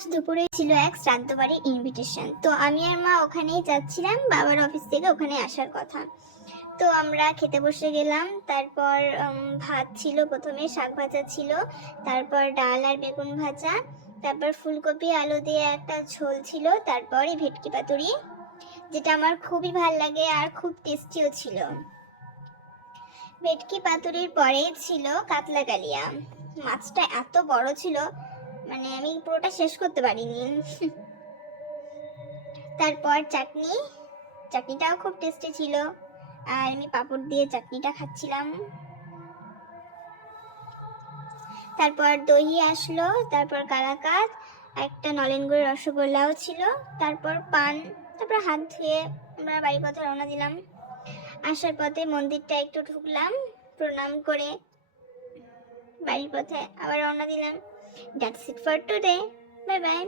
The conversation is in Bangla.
আজ দুপুরে ছিল এক শ্রাদ্ধ বাড়ির ইনভিটেশন, তো আমি আর মা ওখানেই যাচ্ছিলাম, বাবার অফিস থেকে ওখানে আসার কথা। তো আমরা খেতে বসে গেলাম। তারপর ভাত ছিল, প্রথমে শাক ভাজা ছিল, তারপর ডাল আর বেগুন ভাজা, তারপর ফুলকপি আলু দিয়ে একটা ঝোল ছিল, তারপরে ভেটকি পাতুরি, যেটা আমার খুবই ভাল লাগে আর খুব টেস্টিও ছিল। ভেটকি পাতুরির পরে ছিল কাতলা কালিয়া। মাছটা এত বড় ছিল, মানে আমি পুরোটা শেষ করতে পারিনি। তারপর চাটনিটাও খুব টেস্টি ছিল, আর আমি পাঁপড় দিয়ে চাটনিটা খাচ্ছিলাম। তারপর দই আসলো, তারপর কালাকাঁদ, একটা নলেন গুড়ের রসগোল্লাও ছিল, তারপর পান। তারপর হাত ধুয়ে আমরা বাড়ির পথে রওনা দিলাম। আসার পথে মন্দিরটা একটু ঢুকলাম, প্রণাম করে বাড়ির পথে আবার রওনা দিলাম। That's it for today, bye bye.